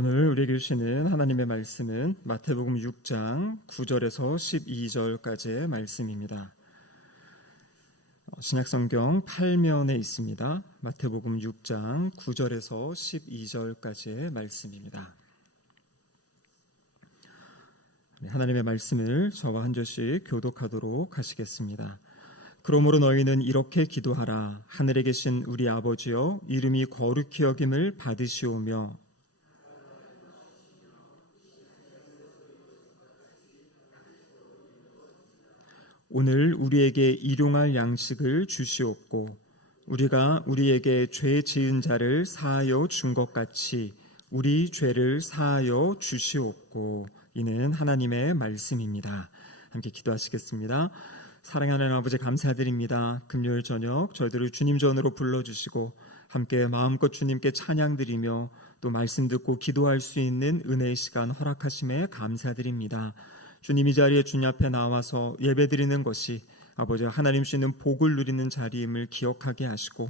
오늘 우리에게 주시는 하나님의 말씀은 마태복음 6장 9절에서 12절까지의 말씀입니다. 신약성경 8면에 있습니다. 마태복음 6장 9절에서 12절까지의 말씀입니다. 하나님의 말씀을 저와 한 절씩 교독하도록 하시겠습니다. 그러므로 너희는 이렇게 기도하라. 하늘에 계신 우리 아버지여, 이름이 거룩히 여김을 받으시오며 오늘 우리에게 일용할 양식을 주시옵고 우리가 우리에게 죄 지은 자를 사하여 준 것 같이 우리 죄를 사하여 주시옵고. 이는 하나님의 말씀입니다. 함께 기도하시겠습니다. 사랑하는 아버지, 감사드립니다. 금요일 저녁 저희들을 주님 전으로 불러주시고 함께 마음껏 주님께 찬양드리며 또 말씀 듣고 기도할 수 있는 은혜의 시간 허락하심에 감사드립니다. 주님, 이 자리에 주님 앞에 나와서 예배드리는 것이 아버지 하나님 주시는 복을 누리는 자리임을 기억하게 하시고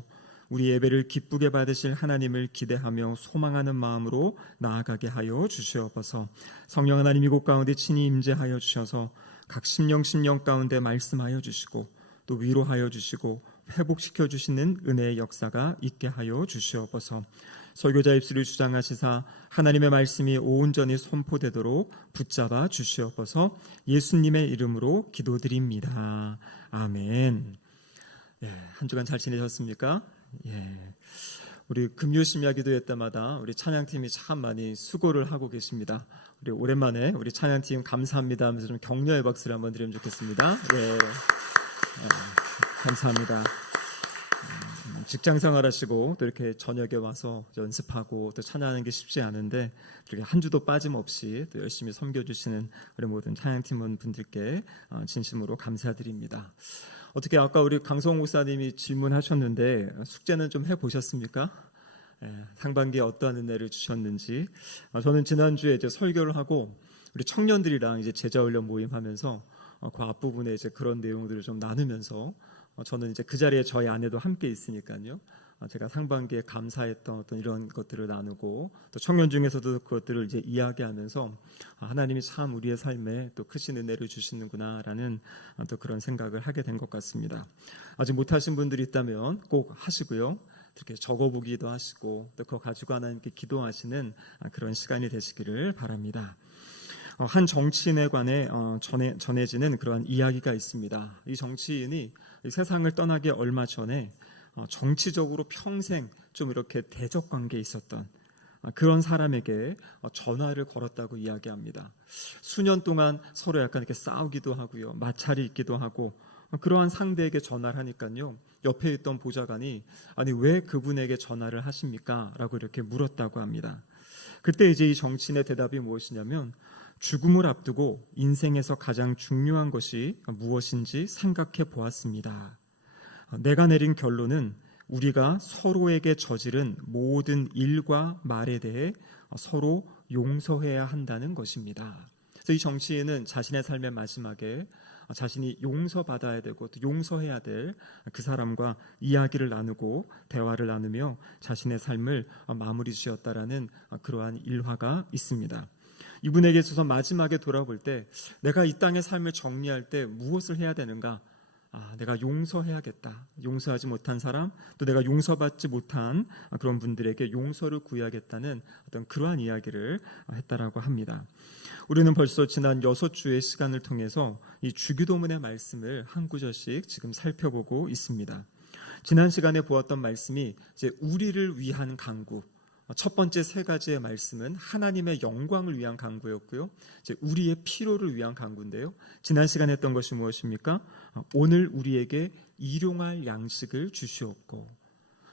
우리 예배를 기쁘게 받으실 하나님을 기대하며 소망하는 마음으로 나아가게 하여 주시옵소서. 성령 하나님 이곳 가운데 친히 임재하여 주셔서 각 심령 가운데 말씀하여 주시고 또 위로하여 주시고 회복시켜 주시는 은혜의 역사가 있게 하여 주시옵소서. 설교자 입술을 주장하시사 하나님의 말씀이 온전히 선포되도록 붙잡아 주시옵소서. 예수님의 이름으로 기도드립니다. 아멘. 한 주간 잘 지내셨습니까? 우리 금요 심야 기도회 때마다 우리 찬양팀이 참 많이 수고를 하고 계십니다. 우리 오랜만에 우리 찬양팀 감사합니다 하면서 좀 격려의 박수를 한번 드리면 좋겠습니다. 감사합니다. 직장 생활하시고 또 이렇게 저녁에 와서 연습하고 또 찬양하는 게 쉽지 않은데 이렇게 한 주도 빠짐없이 또 열심히 섬겨주시는 우리 모든 찬양팀원 분들께 진심으로 감사드립니다. 어떻게 아까 우리 강성호 목사님이 질문하셨는데 숙제는 좀 해보셨습니까? 상반기에 어떠한 은혜를 주셨는지. 저는 지난주에 이제 설교를 하고 우리 청년들이랑 이제 제자훈련 모임하면서 그 앞부분에 이제 그런 내용들을 좀 나누면서 저는 이제 그 자리에 저희 아내도 함께 있으니까요. 제가 상반기에 감사했던 어떤 이런 것들을 나누고 또 청년 중에서도 그것들을 이제 이야기하면서 하나님이 참 우리의 삶에 또 크신 은혜를 주시는구나라는 또 그런 생각을 하게 된 것 같습니다. 아직 못하신 분들이 있다면 꼭 하시고요. 이렇게 적어보기도 하시고 또 그거 가지고 하나님께 기도하시는 그런 시간이 되시기를 바랍니다. 한 정치인에 관해 전해지는 그러한 이야기가 있습니다. 이 정치인이 이 세상을 떠나기 얼마 전에 정치적으로 평생 좀 이렇게 대적 관계에 있었던 그런 사람에게 전화를 걸었다고 이야기합니다. 수년 동안 서로 약간 이렇게 싸우기도 하고요, 마찰이 있기도 하고 그러한 상대에게 전화를 하니까요, 옆에 있던 보좌관이 아니 왜 그분에게 전화를 하십니까? 라고 이렇게 물었다고 합니다. 그때 이제 이 정치인의 대답이 무엇이냐면 죽음을 앞두고 인생에서 가장 중요한 것이 무엇인지 생각해 보았습니다. 내가 내린 결론은 우리가 서로에게 저지른 모든 일과 말에 대해 서로 용서해야 한다는 것입니다. 그래서 이 정치인은 자신의 삶의 마지막에 자신이 용서받아야 되고 또 용서해야 될 그 사람과 이야기를 나누고 대화를 나누며 자신의 삶을 마무리 지었다라는 그러한 일화가 있습니다. 이분에게 있어서 마지막에 돌아볼 때 내가 이 땅의 삶을 정리할 때 무엇을 해야 되는가? 내가 용서해야겠다. 용서하지 못한 사람, 또 내가 용서받지 못한 그런 분들에게 용서를 구해야겠다는 어떤 그러한 이야기를 했다라고 합니다. 우리는 벌써 지난 6주의 시간을 통해서 이 주기도문의 말씀을 한 구절씩 지금 살펴보고 있습니다. 지난 시간에 보았던 말씀이 이제 우리를 위한 간구, 첫 번째 3가지의 말씀은 하나님의 영광을 위한 간구였고요, 이제 우리의 필요를 위한 간구인데요, 지난 시간에 했던 것이 무엇입니까? 오늘 우리에게 일용할 양식을 주시옵고.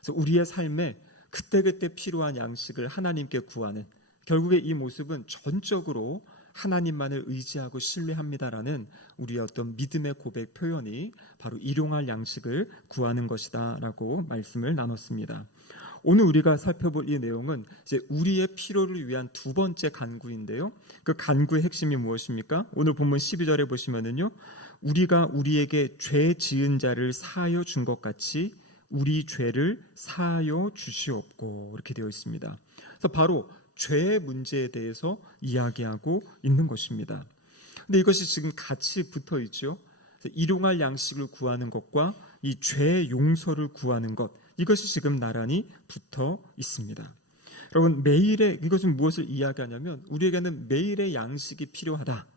그래서 우리의 삶에 그때그때 필요한 양식을 하나님께 구하는, 결국에 이 모습은 전적으로 하나님만을 의지하고 신뢰합니다라는 우리의 어떤 믿음의 고백 표현이 바로 일용할 양식을 구하는 것이다 라고 말씀을 나눴습니다. 오늘 우리가 살펴볼 이 내용은 이제 우리의 필요를 위한 2번째 간구인데요, 그 간구의 핵심이 무엇입니까? 오늘 본문 12절에 보시면은요, 우리가 우리에게 죄 지은 자를 사하여 준 것 같이 우리 죄를 사하여 주시옵고, 이렇게 되어 있습니다. 그래서 바로 죄의 문제에 대해서 이야기하고 있는 것입니다. 근데 이것이 지금 같이 붙어 있죠. 일용할 양식을 구하는 것과 이 죄의 용서를 구하는 것, 이것이 지금 나란히 붙어 있습니다. 여러분, 매일의, 이것은 무엇을 이야기하냐면 우리에게는 매일의 양식이 필요하다.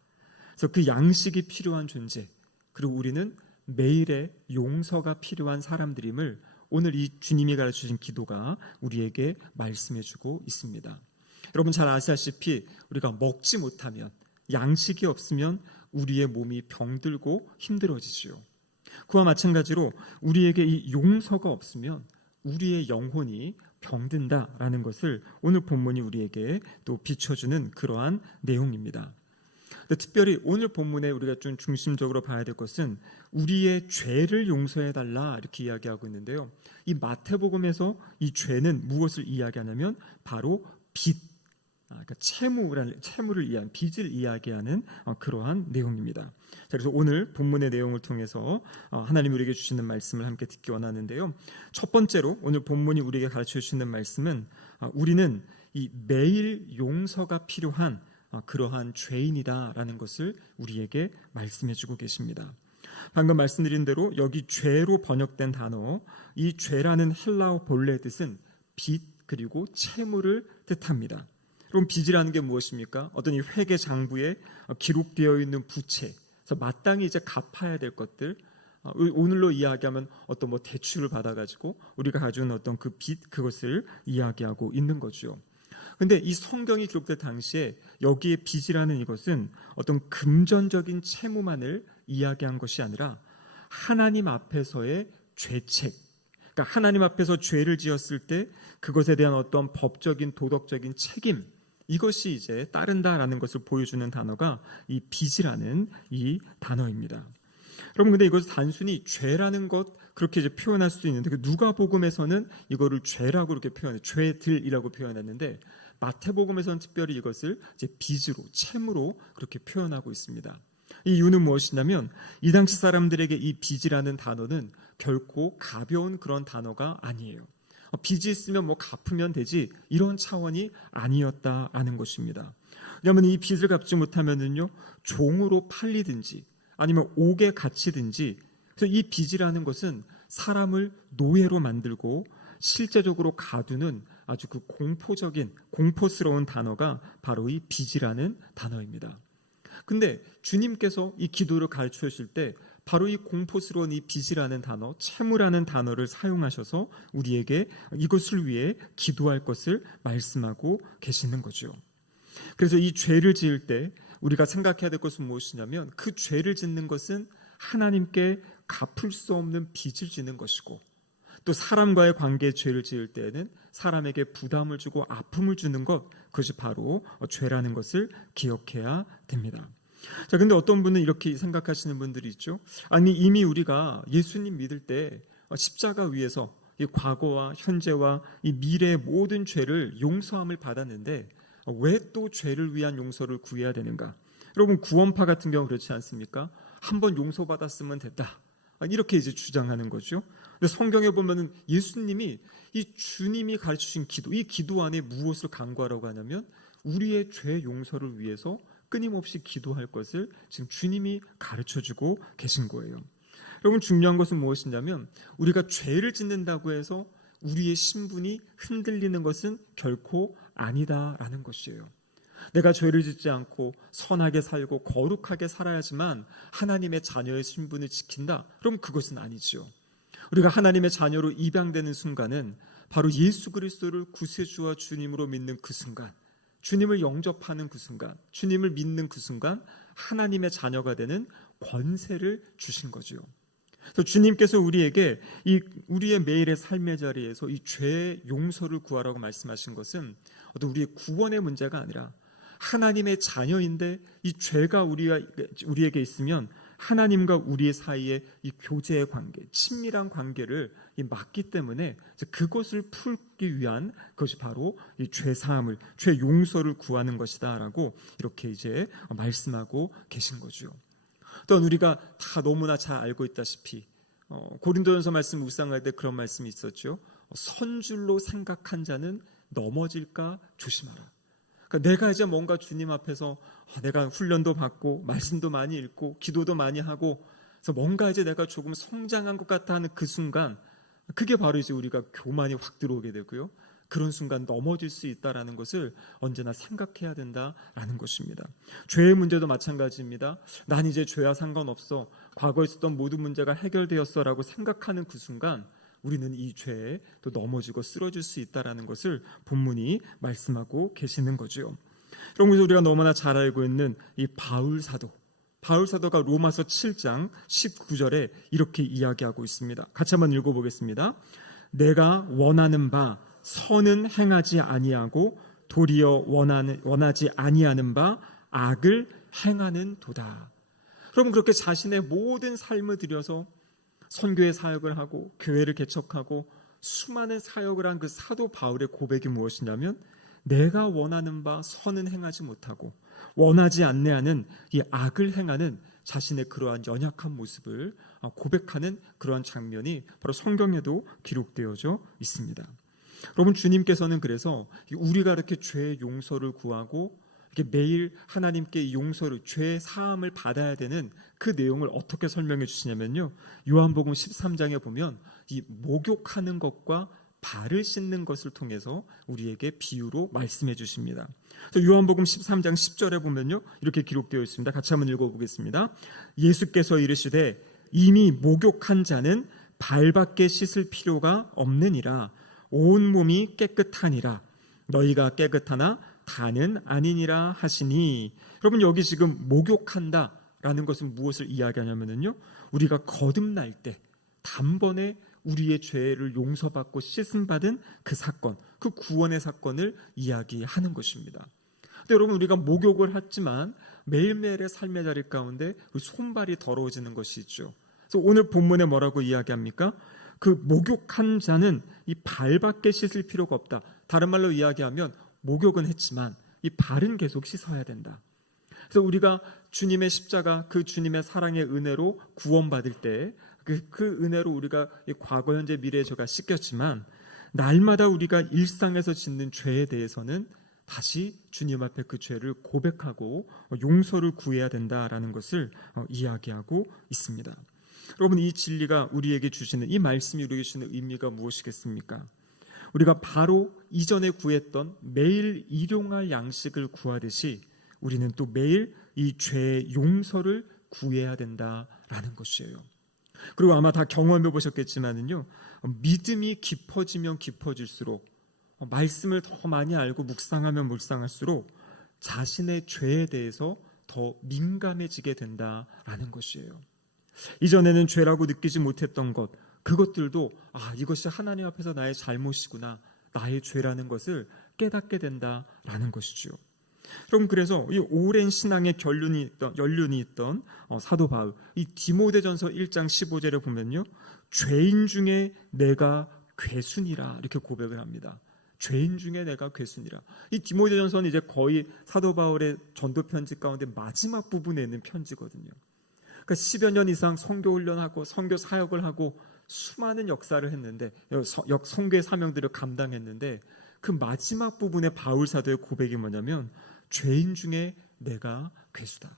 그래서 그 양식이 필요한 존재, 그리고 우리는 매일의 용서가 필요한 사람들임을 오늘 이 주님이 가르쳐주신 기도가 우리에게 말씀해주고 있습니다. 여러분 잘 아시다시피 우리가 먹지 못하면, 양식이 없으면 우리의 몸이 병들고 힘들어지죠. 그와 마찬가지로 우리에게 이 용서가 없으면 우리의 영혼이 병든다라는 것을 오늘 본문이 우리에게 또 비춰주는 그러한 내용입니다. 특별히 오늘 본문에 우리가 좀 중심적으로 봐야 될 것은 우리의 죄를 용서해달라 이렇게 이야기하고 있는데요. 이 마태복음에서 이 죄는 무엇을 이야기하냐면 바로 빚, 그러니까 채무를 이야기하는, 빚을 이야기하는 그러한 내용입니다. 자, 그래서 오늘 본문의 내용을 통해서 하나님 우리에게 주시는 말씀을 함께 듣기 원하는데요. 첫 번째로 오늘 본문이 우리에게 가르쳐 주시는 말씀은 우리는 이 매일 용서가 필요한 그러한 죄인이다라는 것을 우리에게 말씀해주고 계십니다. 방금 말씀드린 대로 여기 죄로 번역된 단어, 이 죄라는 헬라어 본래 뜻은 빚 그리고 채무를 뜻합니다. 그럼 빚이라는 게 무엇입니까? 어떤 이 회계 장부에 기록되어 있는 부채, 그래서 마땅히 이제 갚아야 될 것들, 오늘로 이야기하면 어떤 뭐 대출을 받아가지고 우리가 가져온 어떤 그 빚, 그것을 이야기하고 있는 거죠. 근데 이 성경이 기록될 당시에 여기에 빚이라는 이것은 어떤 금전적인 채무만을 이야기한 것이 아니라 하나님 앞에서의 죄책, 그러니까 하나님 앞에서 죄를 지었을 때 그것에 대한 어떤 법적인 도덕적인 책임, 이것이 이제 따른다라는 것을 보여주는 단어가 이 빚이라는 이 단어입니다. 여러분, 근데 이것을 단순히 죄라는 것 그렇게 이제 표현할 수도 있는데 누가복음에서는 이거를 죄라고 이렇게 표현해, 죄들이라고 표현했는데 마태복음에서는 특별히 이것을 이제 빚으로, 채무로 그렇게 표현하고 있습니다. 이 이유는 무엇이냐면 이 당시 사람들에게 이 빚이라는 단어는 결코 가벼운 그런 단어가 아니에요. 빚이 있으면 뭐 갚으면 되지, 이런 차원이 아니었다라는 것입니다. 왜냐하면 이 빚을 갚지 못하면은요 종으로 팔리든지 아니면 옥에 갇히든지, 그래서 이 빚이라는 것은 사람을 노예로 만들고 실제적으로 가두는 아주 그 공포스러운 단어가 바로 이 빚이라는 단어입니다. 근데 주님께서 이 기도를 가르쳐 주실 때 바로 이 공포스러운 이 빚이라는 단어, 채무라는 단어를 사용하셔서 우리에게 이것을 위해 기도할 것을 말씀하고 계시는 거죠. 그래서 이 죄를 지을 때 우리가 생각해야 될 것은 무엇이냐면 그 죄를 짓는 것은 하나님께 갚을 수 없는 빚을 지는 것이고, 또 사람과의 관계에 죄를 지을 때에는 사람에게 부담을 주고 아픔을 주는 것, 그것이 바로 죄라는 것을 기억해야 됩니다. 자, 근데 어떤 분은 이렇게 생각하시는 분들이 있죠. 아니, 이미 우리가 예수님 믿을 때 십자가 위에서 이 과거와 현재와 이 미래의 모든 죄를 용서함을 받았는데 왜 또 죄를 위한 용서를 구해야 되는가? 여러분, 구원파 같은 경우 그렇지 않습니까? 한번 용서받았으면 됐다, 이렇게 이제 주장하는 거죠. 근데 성경에 보면은 예수님이 이 주님이 가르치신 기도, 이 기도 안에 무엇을 간구하라고 하냐면 우리의 죄 용서를 위해서 끊임없이 기도할 것을 지금 주님이 가르쳐주고 계신 거예요. 여러분, 중요한 것은 무엇이냐면 우리가 죄를 짓는다고 해서 우리의 신분이 흔들리는 것은 결코 아니다라는 것이에요. 내가 죄를 짓지 않고 선하게 살고 거룩하게 살아야지만 하나님의 자녀의 신분을 지킨다? 그럼 그것은 아니죠. 우리가 하나님의 자녀로 입양되는 순간은 바로 예수 그리스도를 구세주와 주님으로 믿는 그 순간, 주님을 영접하는 그 순간, 주님을 믿는 그 순간 하나님의 자녀가 되는 권세를 주신 거죠. 그래서 주님께서 우리에게 우리의 매일의 삶의 자리에서 이 죄의 용서를 구하라고 말씀하신 것은 어떤 우리의 구원의 문제가 아니라 하나님의 자녀인데 이 죄가 우리에게 있으면 하나님과 우리의 사이에 이 교제의 관계, 친밀한 관계를 막기 때문에 그것을 풀기 위한 것이 바로 이 죄 사함을, 죄 용서를 구하는 것이다라고 이렇게 이제 말씀하고 계신 거죠. 또한 우리가 다 너무나 잘 알고 있다시피 고린도전서 말씀 묵상할 때 그런 말씀이 있었죠. 선줄로 생각한 자는 넘어질까 조심하라. 그러니까 내가 이제 뭔가 주님 앞에서 내가 훈련도 받고 말씀도 많이 읽고 기도도 많이 하고 그래서 뭔가 이제 내가 조금 성장한 것 같다 하는 그 순간, 그게 바로 이제 우리가 교만이 확 들어오게 되고요. 그런 순간 넘어질 수 있다라는 것을 언제나 생각해야 된다라는 것입니다. 죄의 문제도 마찬가지입니다. 난 이제 죄와 상관없어. 과거에 있었던 모든 문제가 해결되었어라고 생각하는 그 순간 우리는 이 죄에 또 넘어지고 쓰러질 수 있다라는 것을 본문이 말씀하고 계시는 거죠. 그러면서 우리가 너무나 잘 알고 있는 이 바울 사도가 로마서 7장 19절에 이렇게 이야기하고 있습니다. 같이 한번 읽어보겠습니다. 내가 원하는 바 선은 행하지 아니하고 도리어 원하지 아니하는 바 악을 행하는 도다. 그럼 그렇게 자신의 모든 삶을 들여서 선교의 사역을 하고 교회를 개척하고 수많은 사역을 한 그 사도 바울의 고백이 무엇이냐면 내가 원하는 바 선은 행하지 못하고 원하지 않는 이 악을 행하는 자신의 그러한 연약한 모습을 고백하는 그러한 장면이 바로 성경에도 기록되어져 있습니다. 여러분, 주님께서는 그래서 우리가 이렇게 죄의 용서를 구하고 이렇게 매일 하나님께 용서를, 죄의 사함을 받아야 되는 그 내용을 어떻게 설명해 주시냐면요, 요한복음 13장에 보면 이 목욕하는 것과 발을 씻는 것을 통해서 우리에게 비유로 말씀해 주십니다. 그래서 요한복음 13장 10절에 보면요, 이렇게 기록되어 있습니다. 같이 한번 읽어보겠습니다. 예수께서 이르시되 이미 목욕한 자는 발밖에 씻을 필요가 없느니라. 온 몸이 깨끗하니라. 너희가 깨끗하나 다는 아니니라 하시니. 여러분, 여기 지금 목욕한다라는 것은 무엇을 이야기하냐면요, 우리가 거듭날 때 단번에 우리의 죄를 용서받고 씻음받은 그 사건, 그 구원의 사건을 이야기하는 것입니다. 근데 여러분, 우리가 목욕을 했지만 매일매일의 삶의 자리 가운데 손발이 더러워지는 것이 있죠. 그래서 오늘 본문에 뭐라고 이야기합니까? 그 목욕한 자는 이 발밖에 씻을 필요가 없다. 다른 말로 이야기하면 목욕은 했지만 이 발은 계속 씻어야 된다. 그래서 우리가 주님의 십자가, 그 주님의 사랑의 은혜로 구원받을 때 그 은혜로 우리가 과거, 현재, 미래의 죄가 씻겼지만 날마다 우리가 일상에서 짓는 죄에 대해서는 다시 주님 앞에 그 죄를 고백하고 용서를 구해야 된다라는 것을 이야기하고 있습니다. 여러분, 이 진리가 우리에게 주시는, 이 말씀이 우리에게 주시는 의미가 무엇이겠습니까? 우리가 바로 이전에 구했던 매일 일용할 양식을 구하듯이 우리는 또 매일 이 죄의 용서를 구해야 된다라는 것이에요. 그리고 아마 다 경험해 보셨겠지만은요, 믿음이 깊어지면 깊어질수록, 말씀을 더 많이 알고 묵상하면 묵상할수록 자신의 죄에 대해서 더 민감해지게 된다라는 것이에요. 이전에는 죄라고 느끼지 못했던 것, 그것들도 이것이 하나님 앞에서 나의 잘못이구나, 나의 죄라는 것을 깨닫게 된다라는 것이죠. 그럼 그래서 이 오랜 신앙의 연륜이 있던 사도 바울, 이 디모데전서 1장 15절에 보면요, 죄인 중에 내가 괴순이라 이렇게 고백을 합니다. 죄인 중에 내가 괴순이라. 이 디모데전서는 이제 거의 사도 바울의 전도 편지 가운데 마지막 부분에 있는 편지거든요. 그러니까 10여 년 이상 선교 훈련하고 선교 사역을 하고 수많은 역사를 했는데, 선교의 사명들을 감당했는데, 그 마지막 부분에 바울 사도의 고백이 뭐냐면 죄인 중에 내가 괴수다.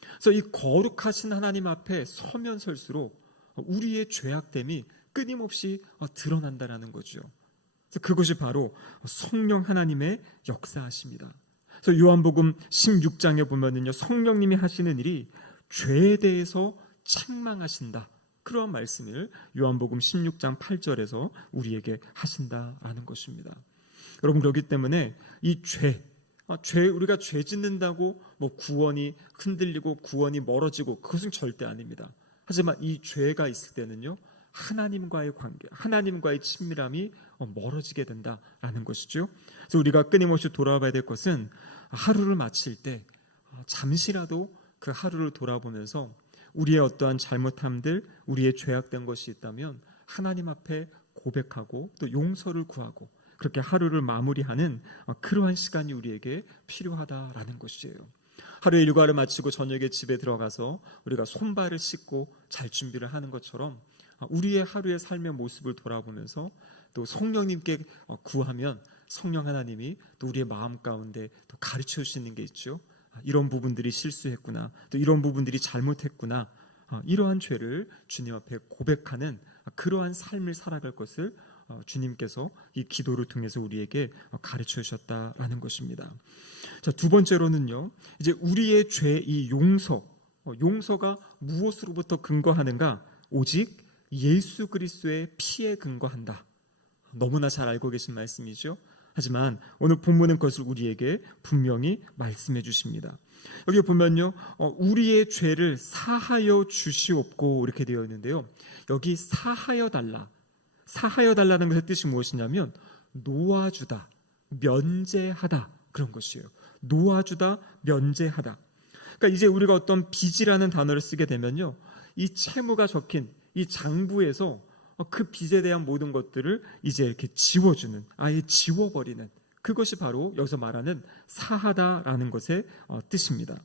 그래서 이 거룩하신 하나님 앞에 서면 설수록 우리의 죄악됨이 끊임없이 드러난다는 거죠. 그래서 그것이 바로 성령 하나님의 역사하십니다. 그래서 요한복음 16장에 보면은요, 성령님이 하시는 일이 죄에 대해서 책망하신다, 그러한 말씀을 요한복음 16장 8절에서 우리에게 하신다라는 것입니다. 여러분, 그렇기 때문에 이 우리가 죄 짓는다고 구원이 흔들리고 구원이 멀어지고, 그것은 절대 아닙니다. 하지만 이 죄가 있을 때는요, 하나님과의 관계, 하나님과의 친밀함이 멀어지게 된다라는 것이죠. 그래서 우리가 끊임없이 돌아봐야 될 것은 하루를 마칠 때 잠시라도 그 하루를 돌아보면서 우리의 어떠한 잘못함들, 우리의 죄악된 것이 있다면 하나님 앞에 고백하고 또 용서를 구하고 그렇게 하루를 마무리하는 그러한 시간이 우리에게 필요하다라는 것이에요. 하루의 일과를 마치고 저녁에 집에 들어가서 우리가 손발을 씻고 잘 준비를 하는 것처럼 우리의 하루의 삶의 모습을 돌아보면서 또 성령님께 구하면 성령 하나님이 또 우리의 마음 가운데 또 가르쳐 주시는 게 있죠. 이런 부분들이 실수했구나, 또 이런 부분들이 잘못했구나, 이러한 죄를 주님 앞에 고백하는 그러한 삶을 살아갈 것을 주님께서 이 기도를 통해서 우리에게 가르쳐 주셨다라는 것입니다. 자, 두 번째로는요, 이제 우리의 죄 이 용서가 무엇으로부터 근거하는가? 오직 예수 그리스도의 피에 근거한다. 너무나 잘 알고 계신 말씀이죠. 하지만 오늘 본문은 그것을 우리에게 분명히 말씀해 주십니다. 여기 보면요, 우리의 죄를 사하여 주시옵고 이렇게 되어 있는데요, 여기 사하여 달라는 것의 뜻이 무엇이냐면 놓아주다, 면제하다, 그런 것이에요. 놓아주다, 면제하다. 그러니까 이제 우리가 어떤 빚이라는 단어를 쓰게 되면요, 이 채무가 적힌 이 장부에서 그 빚에 대한 모든 것들을 이제 이렇게 지워주는, 아예 지워버리는, 그것이 바로 여기서 말하는 사하다라는 것의 뜻입니다.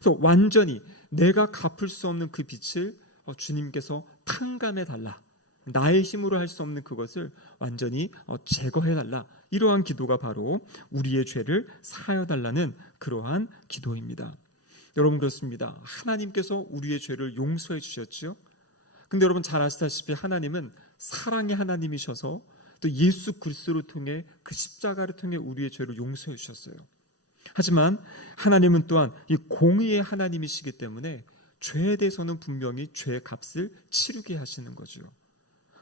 그래서 완전히 내가 갚을 수 없는 그 빚을 주님께서 탕감해 달라, 나의 힘으로 할 수 없는 그것을 완전히 제거해 달라, 이러한 기도가 바로 우리의 죄를 사하여 달라는 그러한 기도입니다. 여러분, 그렇습니다. 하나님께서 우리의 죄를 용서해 주셨죠. 근데 여러분 잘 아시다시피 하나님은 사랑의 하나님이셔서 또 예수 그리스도를 통해 그 십자가를 통해 우리의 죄를 용서해 주셨어요. 하지만 하나님은 또한 이 공의의 하나님이시기 때문에 죄에 대해서는 분명히 죄의 값을 치르게 하시는 거죠.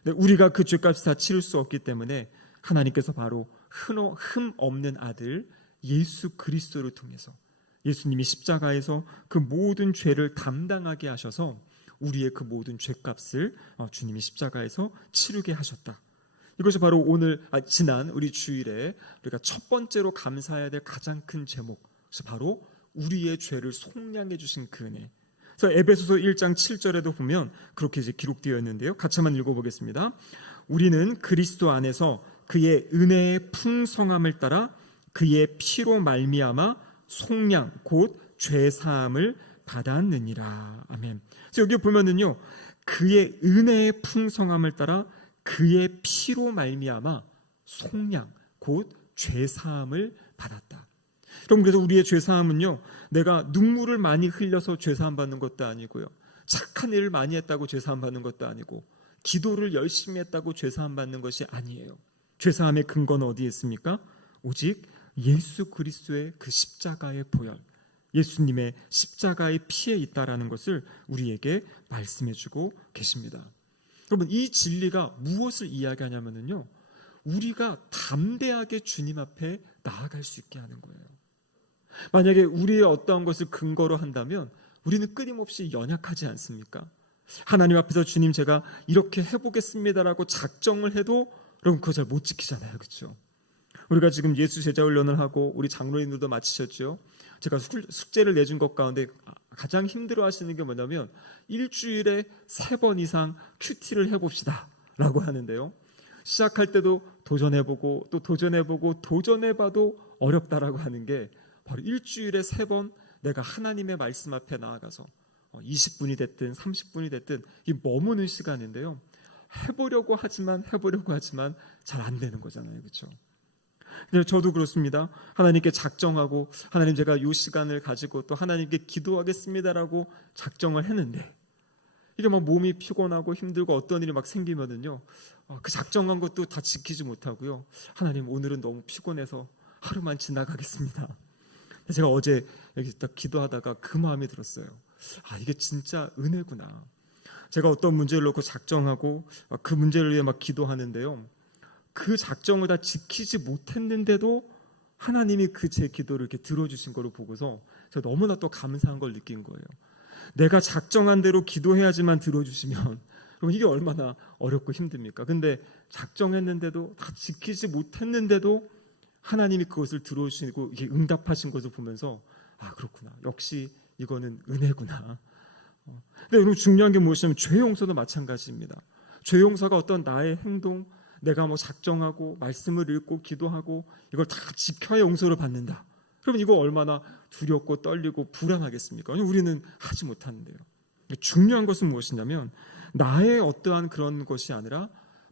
근데 우리가 그 죄값을 다 치를 수 없기 때문에 하나님께서 바로 흠 없는 아들 예수 그리스도를 통해서, 예수님이 십자가에서 그 모든 죄를 담당하게 하셔서 우리의 그 모든 죄값을 주님이 십자가에서 치르게 하셨다. 이것이 바로 오늘 지난 우리 주일에 우리가 첫 번째로 감사해야 될 가장 큰 제목, 그래서 바로 우리의 죄를 속량해 주신 그 은혜. 그래서 에베소서 1장 7절에도 보면 그렇게 이제 기록되어 있는데요, 같이 한번 읽어보겠습니다. 우리는 그리스도 안에서 그의 은혜의 풍성함을 따라 그의 피로 말미암아 속량 곧 죄사함을 받았느니라. 아멘. 그래서 여기 보면은요, 그의 은혜의 풍성함을 따라 그의 피로 말미암아 속량 곧 죄사함을 받았다. 그럼 그래서 우리의 죄사함은요, 내가 눈물을 많이 흘려서 죄사함 받는 것도 아니고요, 착한 일을 많이 했다고 죄사함 받는 것도 아니고, 기도를 열심히 했다고 죄사함 받는 것이 아니에요. 죄사함의 근거는 어디에 있습니까? 오직 예수 그리스도의 그 십자가의 보혈, 예수님의 십자가의 피에 있다라는 것을 우리에게 말씀해주고 계십니다. 여러분, 이 진리가 무엇을 이야기하냐면요, 우리가 담대하게 주님 앞에 나아갈 수 있게 하는 거예요. 만약에 우리의 어떠한 것을 근거로 한다면 우리는 끊임없이 연약하지 않습니까? 하나님 앞에서 주님 제가 이렇게 해보겠습니다라고 작정을 해도 여러분 그거 잘 못 지키잖아요, 그렇죠? 우리가 지금 예수 제자 훈련을 하고 우리 장로님들도 마치셨죠. 제가 숙제를 내준 것 가운데 가장 힘들어하시는 게 뭐냐면 일주일에 3번 이상 큐티를 해봅시다 라고 하는데요, 시작할 때도 도전해보고 또 도전해보고 도전해봐도 어렵다라고 하는 게 바로 일주일에 3번 내가 하나님의 말씀 앞에 나아가서 20분이 됐든 30분이 됐든 이 머무는 시간인데요, 해보려고 하지만 잘 안 되는 거잖아요, 그렇죠? 근데 저도 그렇습니다. 하나님께 작정하고 하나님 제가 이 시간을 가지고 또 하나님께 기도하겠습니다라고 작정을 했는데 이게 막 몸이 피곤하고 힘들고 어떤 일이 막 생기면은요, 그 작정한 것도 다 지키지 못하고요, 하나님 오늘은 너무 피곤해서 하루만 지나가겠습니다. 제가 어제 여기 딱 기도하다가 그 마음이 들었어요. 이게 진짜 은혜구나. 제가 어떤 문제를 놓고 작정하고 그 문제를 위해 막 기도하는데요, 그 작정을 다 지키지 못했는데도 하나님이 그 제 기도를 이렇게 들어주신 거를 보고서 제가 너무나 또 감사한 걸 느낀 거예요. 내가 작정한 대로 기도해야지만 들어주시면 그럼 이게 얼마나 어렵고 힘듭니까? 근데 작정했는데도 다 지키지 못했는데도 하나님이 그것을 들어주시고 이게 응답하신 것을 보면서 그렇구나, 역시 이거는 은혜구나. 근데 여러분 중요한 게 무엇이냐면 죄 용서도 마찬가지입니다. 죄 용서가 어떤 나의 행동, 내가 뭐 작정하고 말씀을 읽고 기도하고 이걸 다 지켜야 용서를 받는다. 그러면 이거 얼마나 두렵고 떨리고 불안하겠습니까? 우리는 하지 못하는데요. 중요한 것은 무엇이냐면 나의 어떠한 그런 것이 아니라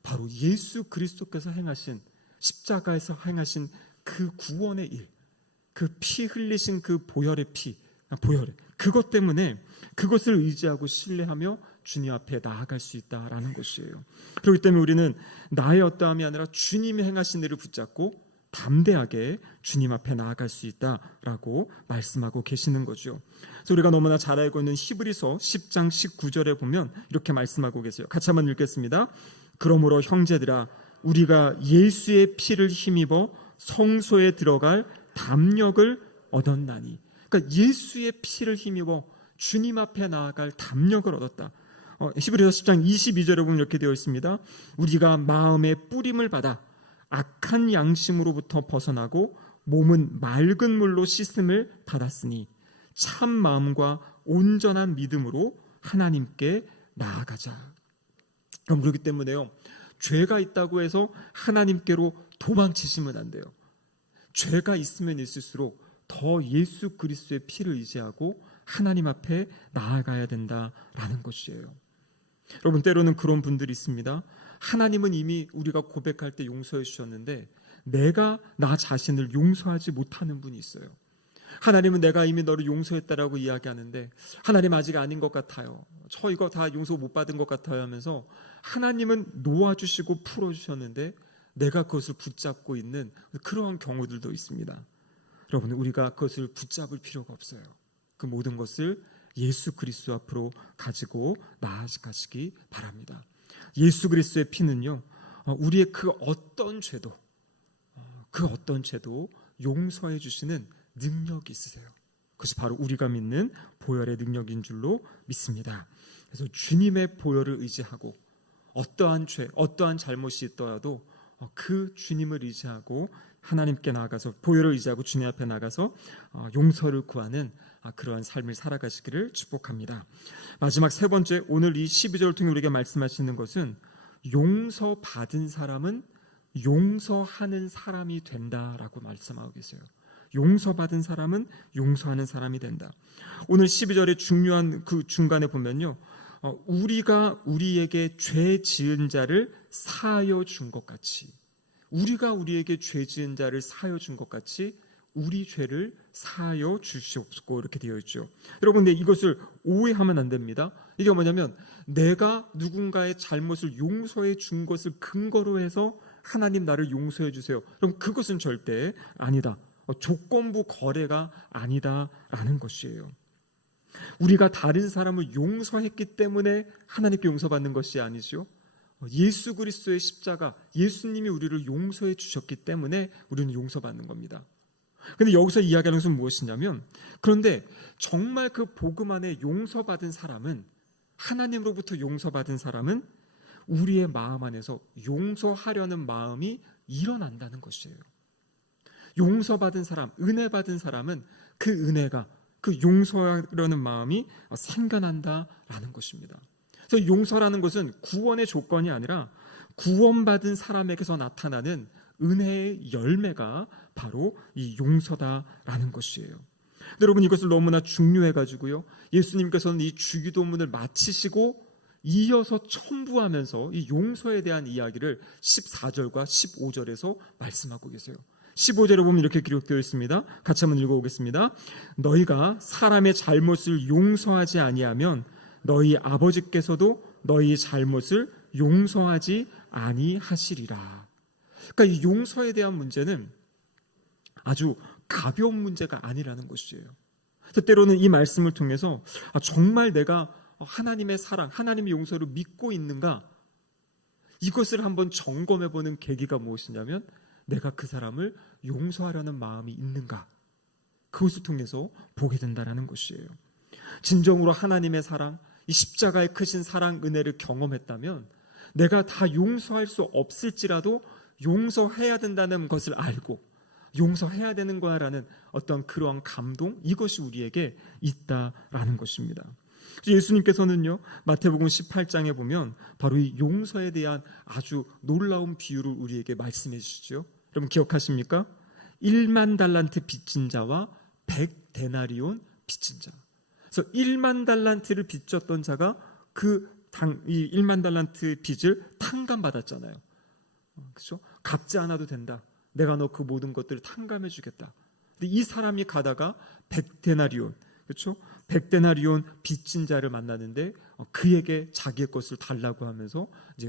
바로 예수 그리스도께서 행하신, 십자가에서 행하신 그 구원의 일, 그 피 흘리신 그 보혈의 피, 그것 때문에 그것을 의지하고 신뢰하며 주님 앞에 나아갈 수 있다라는 것이에요. 그렇기 때문에 우리는 나의 어떠함이 아니라 주님이 행하신 일을 붙잡고 담대하게 주님 앞에 나아갈 수 있다라고 말씀하고 계시는 거죠. 그래서 우리가 너무나 잘 알고 있는 히브리서 10장 19절에 보면 이렇게 말씀하고 계세요. 같이 한번 읽겠습니다. 그러므로 형제들아, 우리가 예수의 피를 힘입어 성소에 들어갈 담력을 얻었나니. 그러니까 예수의 피를 힘입어 주님 앞에 나아갈 담력을 얻었다. 히브리서 10장 22절에 보면 이렇게 되어 있습니다. 우리가 마음의 뿌림을 받아 악한 양심으로부터 벗어나고 몸은 맑은 물로 씻음을 받았으니 참 마음과 온전한 믿음으로 하나님께 나아가자. 그럼 그렇기 때문에요, 죄가 있다고 해서 하나님께로 도망치시면 안 돼요. 죄가 있으면 있을수록 더 예수 그리스도의 피를 의지하고 하나님 앞에 나아가야 된다라는 것이에요. 여러분, 때로는 그런 분들이 있습니다. 하나님은 이미 우리가 고백할 때 용서해 주셨는데 내가 나 자신을 용서하지 못하는 분이 있어요. 하나님은 내가 이미 너를 용서했다라고 이야기하는데 하나님 아직 아닌 것 같아요. 저 이거 다 용서 못 받은 것 같아요 하면서 하나님은 놓아주시고 풀어주셨는데 내가 그것을 붙잡고 있는 그러한 경우들도 있습니다. 여러분, 우리가 그것을 붙잡을 필요가 없어요. 그 모든 것을 예수 그리스도 앞으로 가지고 나아가시기 바랍니다. 예수 그리스도의 피는요, 우리의 그 어떤 죄도 용서해 주시는 능력이 있으세요. 그것이 바로 우리가 믿는 보혈의 능력인 줄로 믿습니다. 그래서 주님의 보혈을 의지하고 어떠한 죄, 어떠한 잘못이 있더라도 그 주님을 의지하고 하나님께 나아가서 보혈을 의지하고 주님 앞에 나가서 용서를 구하는 그러한 삶을 살아가시기를 축복합니다. 마지막 세 번째, 오늘 이 12절을 통해 우리에게 말씀하시는 것은 용서받은 사람은 용서하는 사람이 된다라고 말씀하고 계세요. 용서받은 사람은 용서하는 사람이 된다. 오늘 12절의 중요한 그 중간에 보면요, 우리가 우리에게 죄 지은 자를 사하여 준 것 같이, 우리가 우리에게 죄 지은 자를 사하여 준 것 같이 우리 죄를 사하여 주시옵소서, 이렇게 되어 있죠. 여러분, 근데 이것을 오해하면 안 됩니다. 이게 뭐냐면 내가 누군가의 잘못을 용서해 준 것을 근거로 해서 하나님 나를 용서해 주세요, 그럼 그것은 절대 아니다. 조건부 거래가 아니다라는 것이에요. 우리가 다른 사람을 용서했기 때문에 하나님께 용서받는 것이 아니죠. 예수 그리스도의 십자가, 예수님이 우리를 용서해 주셨기 때문에 우리는 용서받는 겁니다. 그런데 여기서 이야기하는 것은 무엇이냐면, 그런데 정말 그 복음 안에 용서받은 사람은, 하나님으로부터 용서받은 사람은 우리의 마음 안에서 용서하려는 마음이 일어난다는 것이에요. 용서받은 사람, 은혜 받은 사람은 그 은혜가, 그 용서하려는 마음이 생겨난다라는 것입니다. 그래서 용서라는 것은 구원의 조건이 아니라 구원받은 사람에게서 나타나는 은혜의 열매가 바로 이 용서다라는 것이에요. 여러분, 이것을 너무나 중요해가지고요, 예수님께서는 이 주기도문을 마치시고 이어서 첨부하면서 이 용서에 대한 이야기를 14절과 15절에서 말씀하고 계세요. 15절에 보면 이렇게 기록되어 있습니다. 같이 한번 읽어보겠습니다. 너희가 사람의 잘못을 용서하지 아니하면 너희 아버지께서도 너희 잘못을 용서하지 아니하시리라. 그러니까 이 용서에 대한 문제는 아주 가벼운 문제가 아니라는 것이에요. 때로는 이 말씀을 통해서 정말 내가 하나님의 사랑, 하나님의 용서를 믿고 있는가, 이것을 한번 점검해보는 계기가 무엇이냐면 내가 그 사람을 용서하려는 마음이 있는가, 그것을 통해서 보게 된다는 것이에요. 진정으로 하나님의 사랑, 이 십자가의 크신 사랑, 은혜를 경험했다면 내가 다 용서할 수 없을지라도 용서해야 된다는 것을 알고 용서해야 되는 거야라는 어떤 그러한 감동, 이것이 우리에게 있다라는 것입니다. 예수님께서는요, 마태복음 18장에 보면 바로 이 용서에 대한 아주 놀라운 비유를 우리에게 말씀해 주시죠. 여러분 기억하십니까? 1만 달란트 빚진 자와 100데나리온 빚진 자. 그래서 1만 달란트를 빚졌던 자가 이 1만 달란트 빚을 탕감받았잖아요. 그렇죠? 갚지 않아도 된다. 내가 너 그 모든 것들을 탕감해 주겠다. 근데 이 사람이 가다가 100데나리온, 그렇죠? 100데나리온 빚진 자를 만나는데 그에게 자기의 것을 달라고 하면서 이제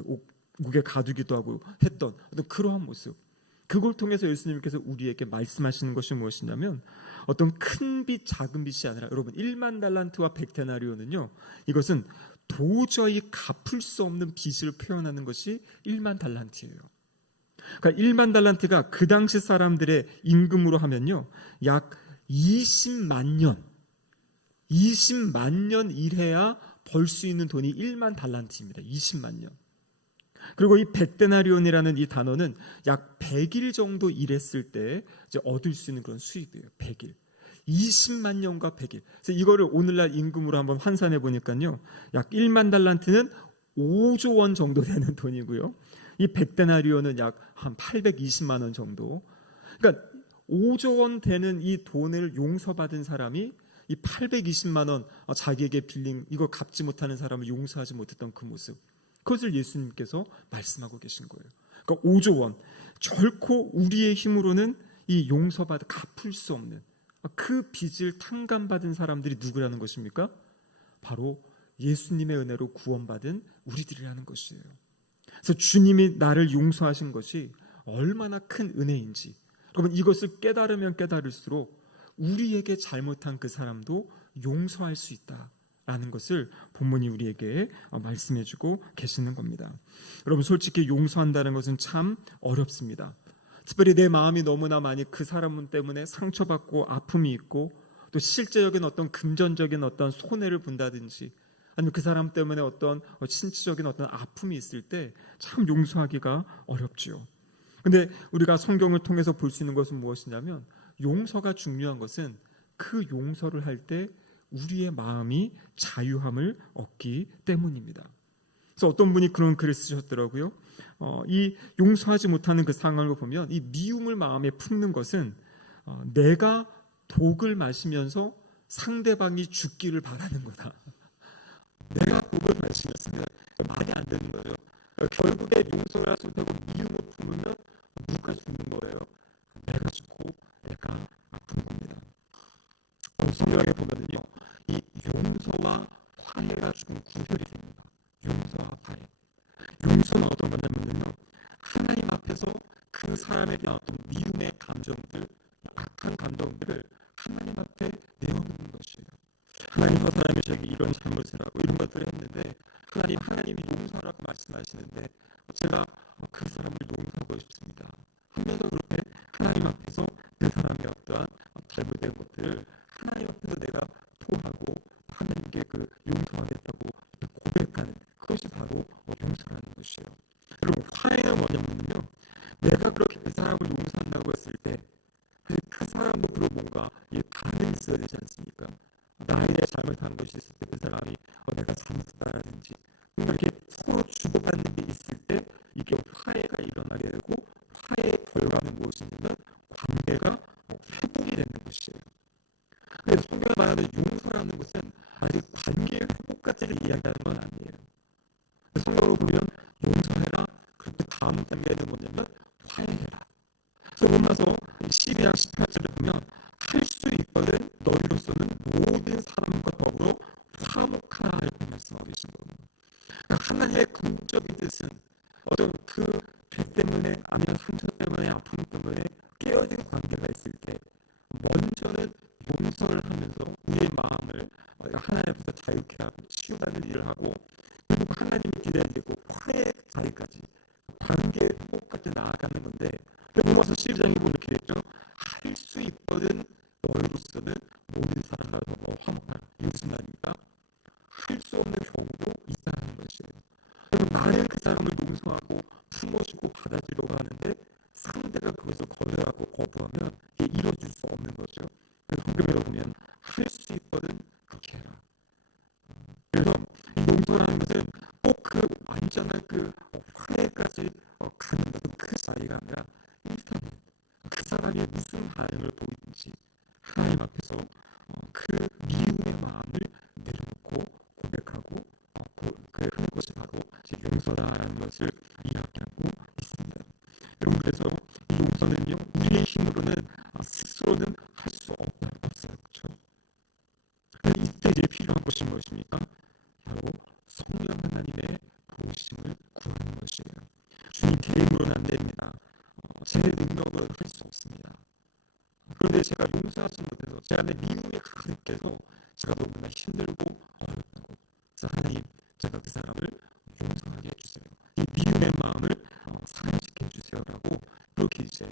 옥에 가두기도 하고 했던 어떤 그러한 모습. 그걸 통해서 예수님께서 우리에게 말씀하시는 것이 무엇이냐면 어떤 큰 빚, 작은 빚이 아니라 여러분 1만 달란트와 100데나리온은요. 이것은 도저히 갚을 수 없는 빚을 표현하는 것이 1만 달란트예요. 그러니까 1만 달란트가 그 당시 사람들의 임금으로 하면요. 약 20만 년 일해야 벌 수 있는 돈이 1만 달란트입니다. 20만 년. 그리고 이 100데나리온이라는 이 단어는 약 100일 정도 일했을 때 이제 얻을 수 있는 그런 수입이에요. 100일. 20만 년과 100일. 그래서 이거를 오늘날 임금으로 한번 환산해 보니까요. 약 1만 달란트는 5조 원 정도 되는 돈이고요. 이 100데나리온은 약 한 820만 원 정도. 그러니까 5조 원 되는 이 돈을 용서받은 사람이 이 820만 원 자기에게 빌린 이걸 갚지 못하는 사람을 용서하지 못했던 그 모습. 그것을 예수님께서 말씀하고 계신 거예요. 그러니까 5조 원. 결코 우리의 힘으로는 이 용서받아 갚을 수 없는 그 빚을 탕감받은 사람들이 누구라는 것입니까? 바로 예수님의 은혜로 구원받은 우리들이라는 것이에요. 그래서 주님이 나를 용서하신 것이 얼마나 큰 은혜인지 여러분 이것을 깨달으면 깨달을수록 우리에게 잘못한 그 사람도 용서할 수 있다라는 것을 본문이 우리에게 말씀해주고 계시는 겁니다. 여러분 솔직히 용서한다는 것은 참 어렵습니다. 특별히 내 마음이 너무나 많이 그 사람 때문에 상처받고 아픔이 있고 또 실제적인 어떤 금전적인 어떤 손해를 본다든지 아니면 그 사람 때문에 어떤 신체적인 어떤 아픔이 있을 때 참 용서하기가 어렵지요. 근데 우리가 성경을 통해서 볼 수 있는 것은 무엇이냐면 용서가 중요한 것은 그 용서를 할 때 우리의 마음이 자유함을 얻기 때문입니다. 그래서 어떤 분이 그런 글을 쓰셨더라고요. 이 용서하지 못하는 그 상황을 보면 이 미움을 마음에 품는 것은 내가 독을 마시면서 상대방이 죽기를 바라는 거다. 내가 독을 마시면서 말이 안 되는 거예요. 결국에 용서를 하지 못하고 미움을 품으면 누가 죽는 거예요? 내가 죽고 내가 아픈 겁니다. 성경에 보면은요, 이 용서와 화해가 조금 구별이 됩니다. 용서와 화해. 용서는 어떤 거냐면요, 하나님 앞에서 그 사람에 대한 어떤 미움의 감정들, 악한 감정들을 하나님 앞에 내어놓는 것이에요. 하나님 저 사람이 저에게 이런 잘못을 하고 이런 것들을 했는데 하나님이 용서하라고 말씀하시는데 제가 그 사람을 용서하고 싶습니다 하면서 그렇게 하나님 앞에서 그 사람의 어떠한 잘못된 것들을 하나님 앞에서 내가 토하고 하나님께 그 용서하겠다고 고백하는 그것이 바로 용서라는 것이에요. 여러분 화해가 뭐냐면요, 내가 그렇게 그 사람을 용서한다고 했을 때 그 사람도 그런 뭔가 반응이 있어야 되지 않습니까? 나에 대해 잘못한 것이 있을 때 그 사람이 내가 잘못했다라든지 이렇게 서로 주고받는 게 있을 때 이게 화해가 일어나게 되고 화해의 결과는 무엇이냐면 관계가 회복이 되는 것이에요. 그래서 성경에 말하는 용서라는 것은 아직 관계의 회복까지를 이야기하는 건 아니에요. 성경으로 보면 용서해라. 그리고 다음 단계는 뭐냐면 화해해라. 그래서 로마서 12장 18절을 보면 할 수 있거든 너희로서는 모든 사람과 더불어 화목하라 이렇게 말씀하고 계신 겁니다. 그러니까 하나님의 궁극적인 뜻은 어떤 그 죄 때문에 아니면 상처 때문에 아픔 때문에 깨어진 관계가 있을 때 먼저는 용서를 하면서 우리의 마음을 하나님 앞에서 자유케 하고 치유하는 일을 하고 그리고 하나님이 기다리고 화해 자리까지 관계의 회복까지 나아가는 건데 로마서 12장에 보면 이렇게 됐죠. 할 수 있거든 너희로서는 모든 사람과 화목하라. 이게 무슨 말입니까? 할 수 없는 경우도 있다는 것이에요. 나는 그 사람을 용서하고 품어주고 받아주려고 하는데 상대가 그것을 거절하고 거부하면 이게 이루어질 수 없는 거죠. 성경으로 보면 할 수 있거든 그렇게 해라. 그래서 용서라는 것은 꼭 그 완전한 그 화해까지 가는 것은 그 자리가 아니라 일단은 그 사람이 무슨 반응을 보이든지 하나님 앞에서 그 미움의 마음을 내려놓고 고백하고 그 하는 것이 바로 용서다라는 것을 그때 이제 필요한 것이 무엇입니까? 바로 성령 하나님의 도우심을 구하는 것이에요. 주님 개인으로는 안 됩니다. 제 능력은 할 수 없습니다. 그런데 제가 용서하지 못해서 제 안에 미움이 가득해서 제가 너무나 힘들고 어렵다고. 그래서 하나님, 제가 그 사람을 용서하게 해주세요. 이 미움의 마음을 상해시켜 주세요라고 그렇게 이제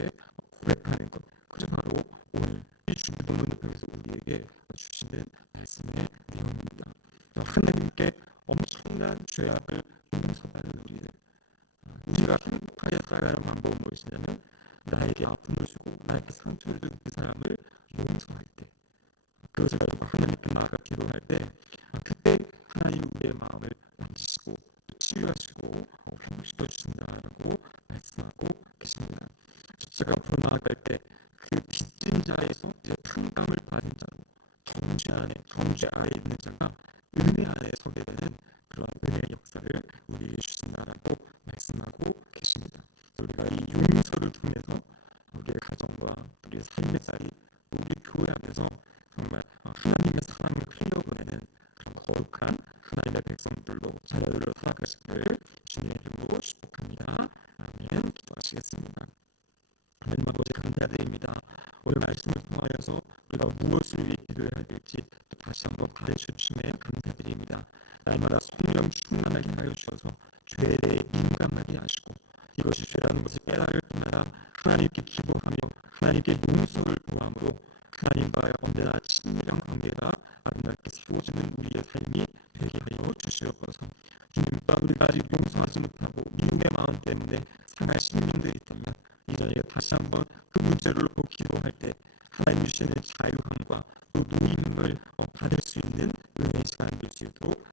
고백하는 것. 그게 바로 오늘 이 주기도문을 통해서 우리에게 주시는 말씀의 내용입니다. 하나님께 엄청난 죄악을 용서하는 우리들. 우리가 행복하게 살아가는 방법은 무엇이냐면 나에게 아픔을 주고 나에게 상처를 준 그 사람을 용서할 때, 그것을 가지고 하나님께 나아가 기도할 때, 그때 하나님이 우리의 마음을 만지시고 치유하시고 회복시켜 주신다라고 말씀하고 계십니다. 제가 앞으로 나아갈 때 그 빚진 자에서 이제 탕감을 받은 자로 정죄 아래 있는 자가 은혜 안에 서게 되는 그런 은혜의 역사를 우리에게 주신다라고 말씀하고 계십니다. 우리가 이 용서를 통해서 우리의 가정과 우리의 삶의 자리, 우리 교회 안에서 정말 하나님의 사랑을 흘려보내는 그런 거룩한 하나님의 백성들로 자녀들로 살아가시기를 주님의 이름으로 축복합니다. 아멘. 기도하시겠습니다. 하나님 아버지 감사드립니다. 오늘 말씀을 통하여서 우리가 무엇을 위해 기도해야 될지 또 다시 한번 가르쳐 주심에 감사드립니다. 날마다 성령 충만하게 하여 주셔서 죄에 대해 민감하게 하시고 이것이 죄라는 것을 깨달을 때마다 하나님께 기도하며 하나님께 용서를 구함으로 하나님과의 언제나 친밀한 관계가 아름답게 세워지는 우리의 삶이 되게 하여 주시옵소서. 주님과 우리가 아직 용서하지 못하고 미움의 마음 때문에 상할 심령들이 있다면 이 저녁에 다시 한번 그 문제를 놓고 기도할 때 하나님 주시는 자유함과 또 노임을 받을 수 있는 은혜의 시간 될 수 있도록